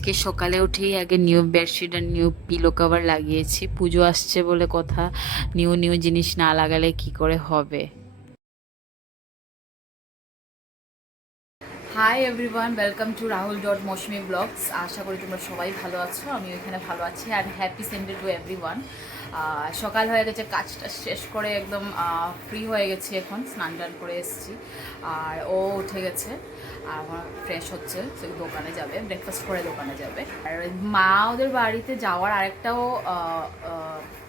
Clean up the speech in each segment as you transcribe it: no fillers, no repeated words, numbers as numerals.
আজকে সকালে উঠেই আগে নিউ বেডশিট আর নিউ পিলো কভার লাগিয়েছি। পুজো আসছে বলে কথা, নিউ নিউ জিনিস না লাগালে কি করে হবে। Hi everyone, welcome to Rahul dot Mousumi blogs. আশা করি তোমরা সবাই ভালো আছো, আমি এখানে ভালো আছি। আর হ্যাপি সানডে টু এভরিওয়ান। সকাল হয়ে গেছে, কাজটা শেষ করে একদম ফ্রি হয়ে গেছি, এখন স্নান টান করে এসেছি। আর ও উঠে গেছে, আর আমার ফ্রেশ হচ্ছে, সে দোকানে যাবে, ব্রেকফাস্ট করে দোকানে যাবে। আর মা ওদের বাড়িতে যাওয়ার আরেকটাও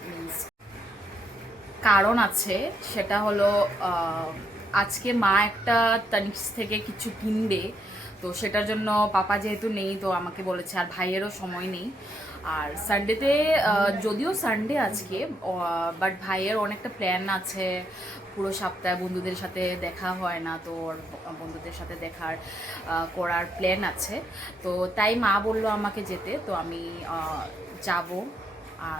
মিনস কারণ আছে। সেটা হলো আজকে মা একটা তানিক্স থেকে কিছু কিনবে, তো সেটার জন্য পাপা যেহেতু নেই, তো আমাকে বলেছে, আর ভাইয়েরও সময় নেই। আর সানডেতে যদিও সানডে আজকে, বাট ভাইয়ের অনেকটা প্ল্যান আছে পুরো সপ্তাহে, বন্ধুদের সাথে দেখা হয় না, তো ওর বন্ধুদের সাথে দেখার করার প্ল্যান আছে। তো তাই মা বললো আমাকে যেতে, তো আমি যাব।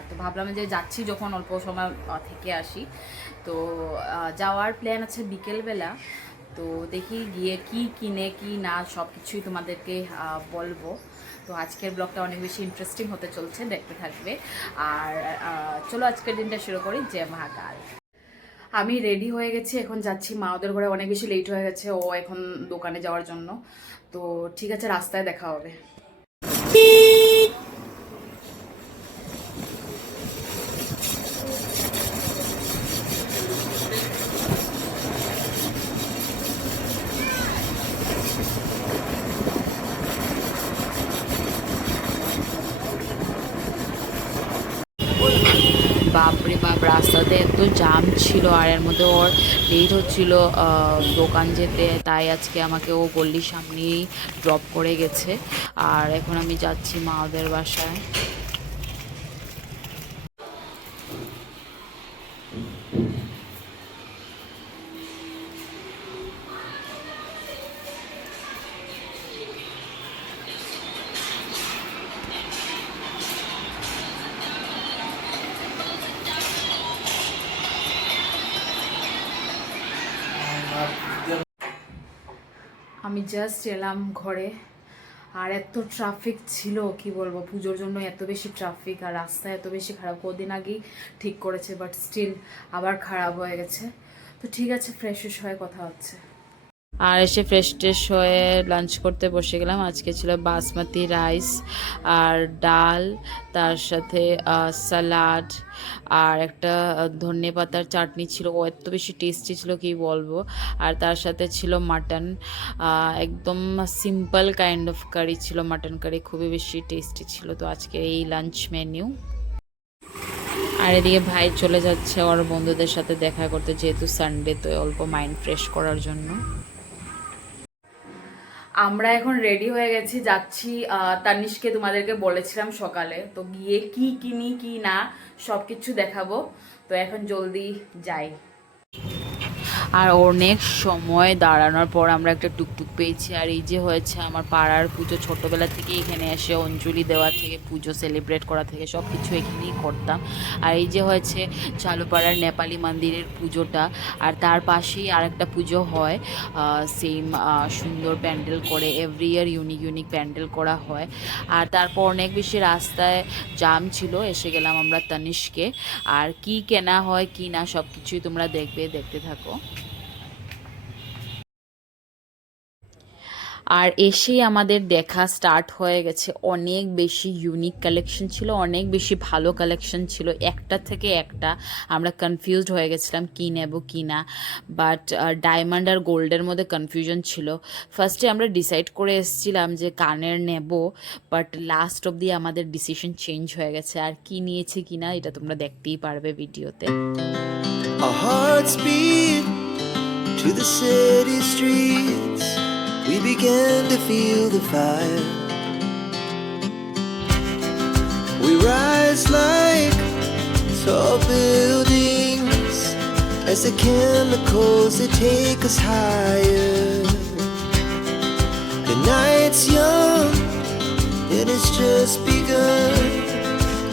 তো ভাবলাম যে যাচ্ছি যখন, অল্প সময় থেকে আসি। তো যাওয়ার প্ল্যান আছে বিকেলবেলা। তো দেখি গিয়ে কি কিনে কি না সব কিছুই তোমাদেরকে বলবো। তো আজকের ব্লগটা অনেক বেশি ইন্টারেস্টিং হতে চলছে, দেখতে থাকবে। আর চলো আজকের দিনটা শুরু করি। জয় মহাকাল। আমি রেডি হয়ে গেছি, এখন যাচ্ছি মা ওদের ঘরে। অনেক বেশি লেট হয়ে গেছে ও এখন দোকানে যাওয়ার জন্য। তো ঠিক আছে, রাস্তায় দেখা হবে। বাপরে বাপ, রাস্তাতে এত জাম ছিল, আর এর মধ্যে ওর লেট হচ্ছিল দোকান যেতে। তাই আজকে আমাকে ও গল্লির সামনেই ড্রপ করে গেছে। আর এখন আমি যাচ্ছি মা ওদের বাসায়। আমি জাস্ট এলাম ঘরে, আর এত ট্রাফিক ছিল কি বলবো। পুজোর জন্য এত বেশি ট্রাফিক, আর রাস্তা এত বেশি খারাপ। কদিন আগেই ঠিক করেছে, বাট স্টিল আবার খারাপ হয়ে গেছে। তো ঠিক আছে, ফ্রেশ হয়ে কথা হচ্ছে। আর এসে ফ্রেশ ট্রেশ হয়ে লাঞ্চ করতে বসে গেলাম। আজকে ছিল বাসমতি রাইস আর ডাল, তার সাথে সালাড, আর একটা ধনে পাতার চাটনি ছিল। ও এত বেশি টেস্টি ছিল কি বলবো। আর তার সাথে ছিল মাটন, একদম সিম্পল কাইন্ড অফ কারি ছিল, মাটন কারি, খুবই বেশি টেস্টি ছিল। তো আজকে এই লাঞ্চ মেনু। আর এদিকে ভাই চলে যাচ্ছে ওর বন্ধুদের সাথে দেখা করতে, যেহেতু সানডে, তো অল্প মাইন্ড ফ্রেশ করার জন্য। আমরা এখন রেডি হয়ে গেছি, যাচ্ছি তানিশকে তোমাদেরকে বলেছিলাম সকালে, তো গিয়ে কি কিনি কি না সব কিছু দেখাবো। তো এখন জলদি যাই। আর অনেক সময় দাঁড়ানোর পর আমরা একটা টুকটুক পেয়েছি। আর এই যে হয়েছে আমার পাড়ার পুজো, ছোটোবেলা থেকে এখানে এসে অঞ্জলি দেওয়া থেকে পুজো সেলিব্রেট করা থেকে সব কিছু এখানেই করতাম। আর এই যে হয়েছে চালুপাড়ার নেপালি মন্দিরের পুজোটা, আর তার পাশেই আর একটা পুজো হয় সেম, সুন্দর প্যান্ডেল করে, এভরি ইয়ার ইউনিক প্যান্ডেল করা হয়। আর তারপর অনেক বেশি রাস্তায় জাম ছিল, এসে গেলাম আমরা তানিশকে। আর কি কেনা হয় কি না সব কিছুই তোমরা দেখতে থাকো। আর এসেই আমাদের দেখা স্টার্ট হয়ে গেছে। অনেক বেশি ইউনিক কালেকশন ছিল, অনেক বেশি ভালো কালেকশন ছিল, একটা থেকে একটা। আমরা কনফিউজড হয়ে গেছিলাম কি নেব কি না, বাট ডায়মন্ড আর গোল্ডের মধ্যে কনফিউশন ছিল। ফার্স্টে আমরা ডিসাইড করে এসেছিলাম যে কানের নেব, বাট লাস্ট অবধি আমাদের ডিসিশন চেঞ্জ হয়ে গেছে। আর কি নিয়েছি কি না এটা তোমরা দেখতেই পারবে ভিডিওতে। Our hearts beat to the city streets. We began to feel the fire. We rise like tall buildings as the chemicals they take us higher. The night's young and it's just begun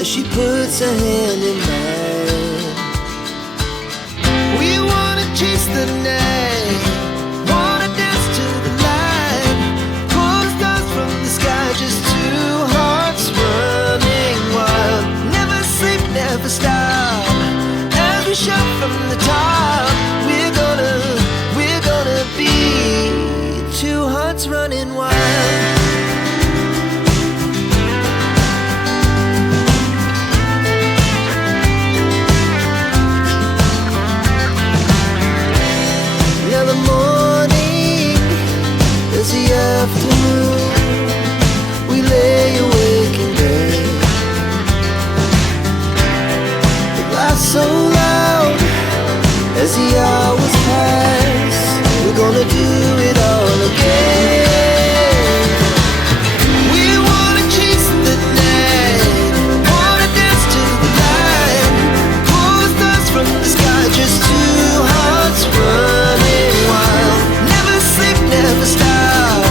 as she puts her hand in mine. We wanna chase the night, wanna dance to the light, pull the stars from the sky just too high. shout from the top, we're gonna be two hearts running wild. Yeah, the morning is the afternoon. We lay awake in bed. The laughs so loud as the hours pass. We're gonna do it all again. We wanna chase the night, wanna dance to the light, pull the stars from the sky, just two hearts running wild. Never sleep, never stop,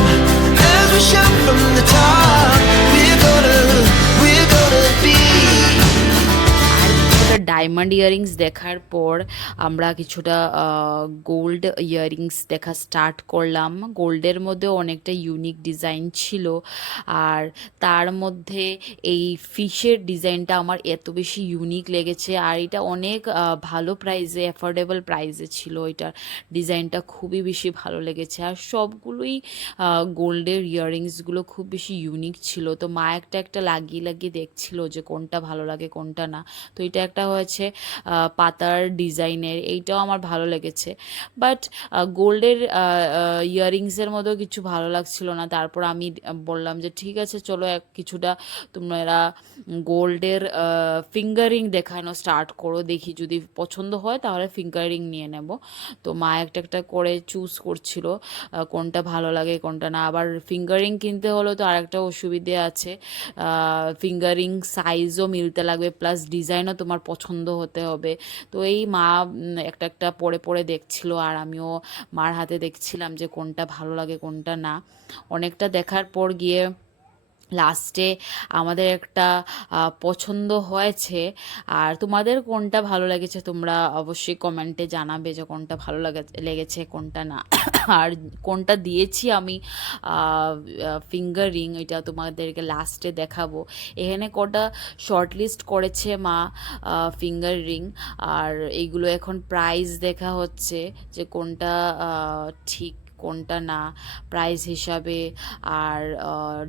as we shout from the top. We're gonna be. Diamond earrings দেখার পর আমরা কিছুটা gold earrings দেখা start করলাম। গোল্ডের মধ্যে অনেকটা unique design ছিল, আর তার মধ্যে এই ফিশের ডিজাইনটা আমার এত বেশি ইউনিক লেগেছে, আর এটা অনেক ভালো প্রাইসে, অ্যাফোর্ডেবল প্রাইসে ছিল। এটার ডিজাইনটা খুবই বেশি ভালো লেগেছে, আর সবগুলোই গোল্ডের ইয়ারিংসগুলো খুব বেশি ইউনিক ছিল। তো মা একটা একটা লাগিয়ে লাগিয়ে দেখছিল যে কোনটা ভালো লাগে কোনটা না। তো এটা একটা হয়েছে পাতার ডিজাইনের, এইটাও আমার ভালো লেগেছে, বাট গোল্ডের ইয়ারিংসের মধ্যেও কিছু ভালো লাগছিল না। তারপর আমি বললাম যে ঠিক আছে চলো কিছুটা তোমরা গোল্ডের ফিঙ্গারিং দেখানো স্টার্ট করো, দেখি যদি পছন্দ হয় তাহলে ফিঙ্গারিং নিয়ে নেব। তো মা একটা একটা করে চুজ করছিল কোনটা ভালো লাগে কোনটা না। আবার ফিঙ্গারিং কিনতে হলে তো আরেকটা অসুবিধে আছে, ফিঙ্গারিং সাইজও মিলতে লাগবে, প্লাস ডিজাইনও তোমার পছন্দ হতে হবে। তো এই মা একটা একটা পরে পরে দেখছিল, আর আমিও মার হাতে দেখছিলাম যে কোনটা ভালো লাগে কোনটা না। অনেকটা দেখার পর গিয়ে লাস্টে আমাদের একটা পছন্দ হয়েছে। আর তোমাদের কোনটা ভালো লেগেছে তোমরা অবশ্যই কমেন্টে জানাবে যে কোনটা ভালো লেগেছে কোনটা না। আর কোনটা দিয়েছি আমি ফিঙ্গার রিং, এটা তোমাদেরকে লাস্টে দেখাবো। এখানে কটা শর্ট লিস্ট করেছে মা ফিঙ্গার রিং, আর এইগুলো এখন প্রাইস দেখা হচ্ছে যে কোনটা ঠিক কোনটা না, প্রাইস হিসাবে আর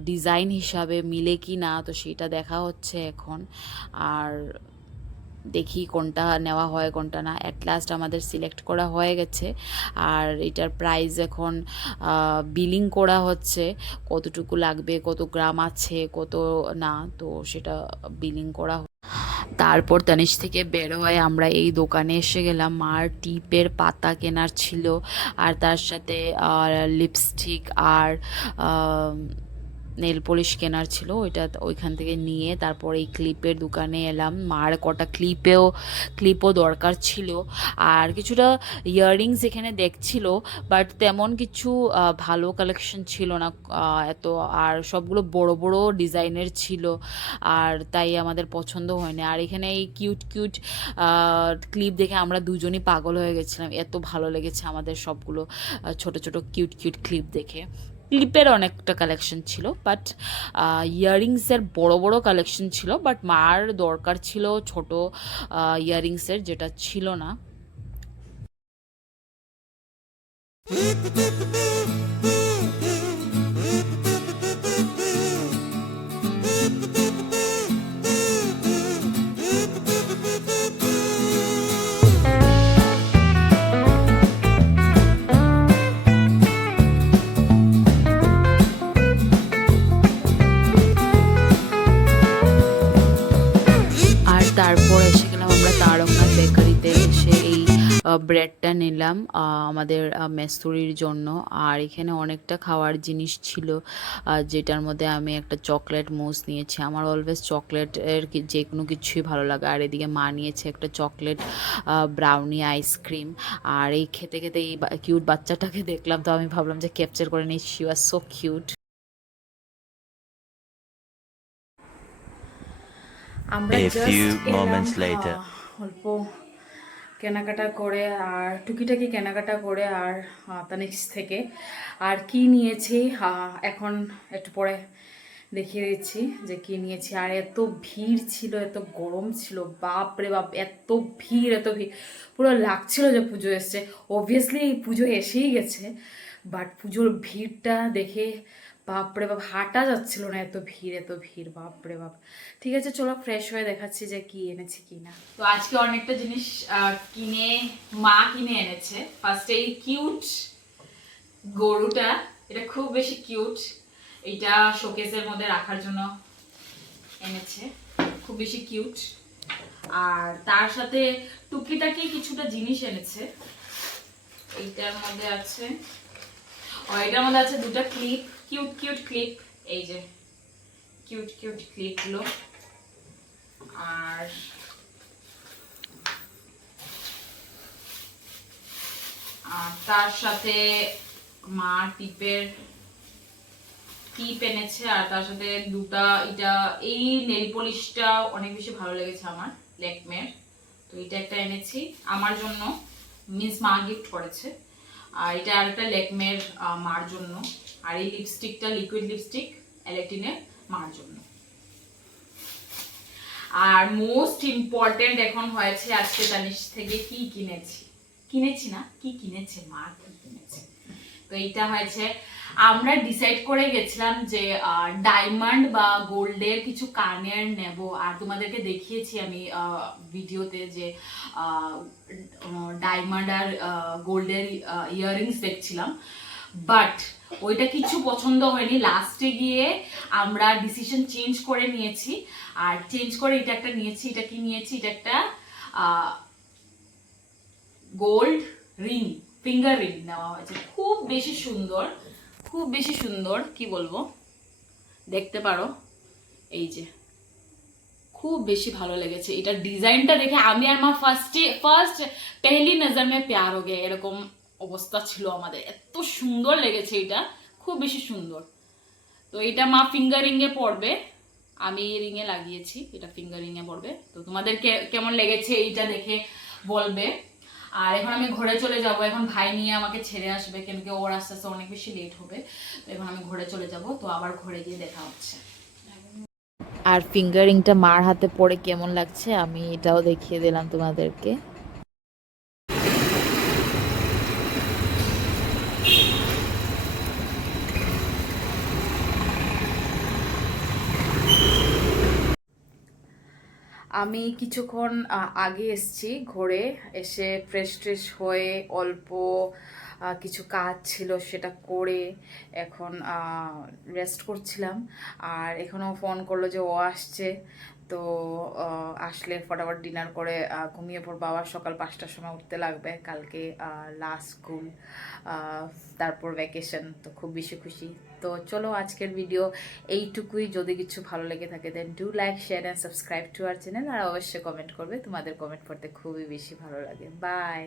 ডিজাইন হিসাবে মিলে কি না, তো সেটা দেখা হচ্ছে এখন। আর দেখি কোনটা নেওয়া হয় কোনটা না। অ্যাট লাস্ট আমাদের সিলেক্ট করা হয়ে গেছে, আর এটার প্রাইস এখন বিলিং করা হচ্ছে, কতটুকু লাগবে কত গ্রাম আছে কত না, তো সেটা বিলিং করা। তারপর তানিশ থেকে বের হয়ে আমরা এই দোকানে এসে গেলাম। মার টিপের পাতা কেনার ছিল, আর তার সাথে লিপস্টিক আর নেল পলিশ কেনার ছিল, ওইখান থেকে নিয়ে তারপর এই ক্লিপের দোকানে এলাম। মার কটা ক্লিপও দরকার ছিল, আর কিছুটা ইয়াররিংস এখানে দেখছিল, বাট তেমন কিছু ভালো কালেকশন ছিল না এত, আর সবগুলো বড় বড় ডিজাইনের ছিল, আর তাই আমাদের পছন্দ হয়নি। আর এখানে এই কিউট কিউট ক্লিপ দেখে আমরা দুজনই পাগল হয়ে গেছিলাম, এত ভালো লেগেছে আমাদের সবগুলো ছোট ছোট কিউট কিউট ক্লিপ দেখে। ক্লিপের অনেকটা কালেকশন ছিল, বাট ইয়াররিংসের বড় বড় কালেকশন ছিল, বাট মার দরকার ছিল ছোট ইয়াররিংসের, যেটা ছিল না। তারপর এসে গেলাম আমরা তারকনাথ বেকারিতে। এসে এই ব্রেডটা নিলাম আমাদের মেসুরির জন্য, আর এখানে অনেকটা খাওয়ার জিনিস ছিল, যেটার মধ্যে আমি একটা চকলেট মুস নিয়েছি। আমার অলওয়েজ চকলেটের যে কোনো কিছুই ভালো লাগে, আর এদিকে মা নিয়েছে একটা চকলেট ব্রাউনি আইসক্রিম। আর এই খেতে খেতে এই কিউট বাচ্চাটাকে দেখলাম, তো আমি ভাবলাম যে ক্যাপচার করে নিই, শি ওয়াজ সো কিউট। আমরা অল্প কেনাকাটা করে আর টুকিটাকি কেনাকাটা করে আর তানিক্স থেকে আর কি নিয়েছি এখন একটু পরে দেখিয়ে দিচ্ছি যে কি নিয়েছি। আর এত ভিড় ছিল, এত গরম ছিল, বাপ রে বাপ, এত ভিড় এত ভিড়, পুরো লাগছিল যে পুজো এসছে। অবভিয়াসলি পুজো এসেই গেছে, বাট পুজোর ভিড়টা দেখে বাপরে বাপ, হাঁটা যাচ্ছিল না, এত ভিড় এত ভিড়, বাপরে বাপ। ঠিক আছে, চলো ফ্রেশ হয়ে দেখাচ্ছি যে কি এনেছি কি না। তো আজকে অনেকটা জিনিস মা কিনে এনেছে। ফার্স্টে এই কিউট গরুটা, এটা খুব বেশি কিউট, এটা শোকেসের মধ্যে রাখার জন্য এনেছে, খুব বেশি কিউট। আর তার সাথে টুকিটাকি কিছুটা জিনিস এনেছে। এইটার মধ্যে আছে, এটার মধ্যে আছে দুটো ক্লিপ, কিউট কিউট ক্লিপ, এই যে কিউট কিউট ক্লিপগুলো। আর তার সাথে মা টিপ এনেছে। আর তার সাথে দুটা, এটা এই নেল পলিশটা অনেক বেশি ভালো লেগেছে আমার, ল্যাকমের, তো এটা একটা এনেছি আমার জন্য, মিন্স মা গিফট করেছে। আর এটা আরেকটা ল্যাকমের মার জন্য। আর এই লিপস্টিকটা লিকুইড লিপস্টিক এলেক্টিনের মার জন্য। আর মোস্ট ইম্পর্টেন্ট এখন হয়েছে আজকে তানিশ থেকে কি কিনেছি না, কি কিনেছে মা, কি কিনেছে। তো এইটা হয়েছে, আমরা ডিসাইড করে গেছিলাম যে ডায়মন্ড বা গোল্ডের কিছু কানের নেব। আর তোমাদেরকে দেখিয়েছি আমি ভিডিওতে যে ডায়মন্ড আর গোল্ডের ইয়াররিংস দেখছিলাম, বাট ওইটা কিছু পছন্দ হয়নি। লাস্টে গিয়ে আমরা ডিসিশন চেঞ্জ করে নিয়েছি, আর চেঞ্জ করে এটা একটা নিয়েছি। এটা কি নিয়েছি, এটা একটা গোল্ড রিং, ফিঙ্গার রিং নেওয়া হয়েছে। খুব বেশি সুন্দর, খুব বেশি সুন্দর, কি বলবো, দেখতে পারো, এই যে খুব বেশি ভালো লেগেছে। এটা ডিজাইনটা দেখে আমি আর মা ফার্স্ট পেহলি নজর মে প্যার হয়ে গিয়ে, এরকম অবস্থা ছিল আমাদের, এত সুন্দর লেগেছে এটা, খুব বেশি সুন্দর। তো এটা মা ফিঙ্গার রিংয়ে পড়বে, আমি রিংয়ে লাগিয়েছি, এটা ফিঙ্গার রিংয়ে পড়বে। তো তোমাদের কেমন লেগেছে এইটা দেখে বলবে। আর এখন আমি ঘরে চলে যাব, এখন ভাই নিয়ে আমাকে ছেড়ে আসবে, কেন কি ওর আস্তে আস্তে অনেক বেশি লেট হবে। তো এখন আমি ঘরে চলে যাব, তো আবার ঘরে গিয়ে দেখা হচ্ছে। আর ফিঙ্গারিংটা মার হাতে পড়ে কেমন লাগছে আমি এটাও দেখিয়ে দিলাম তোমাদেরকে। আমি কিছুক্ষণ আগে এসেছি ঘরে, এসে ফ্রেশ ট্রেশ হয়ে অল্প কিছু কাজ ছিল সেটা করে এখন রেস্ট করছিলাম। আর এখনও ফোন করলো যে ও আসছে, তো আসলে ফটাফট ডিনার করে ঘুমিয়ে পড়বো। আবার সকাল 5টার সময় উঠতে লাগবে, কালকে লাস্ট স্কুল, তারপর ভ্যাকেশন, তো খুব বেশি খুশি। তো চলো আজকের ভিডিও এইটুকুই। যদি কিছু ভালো লেগে থাকে then do like, share and subscribe to our channel. আর অবশ্যই কমেন্ট করবে, তোমাদের কমেন্ট পড়তে খুবই বেশি ভালো লাগে। বাই।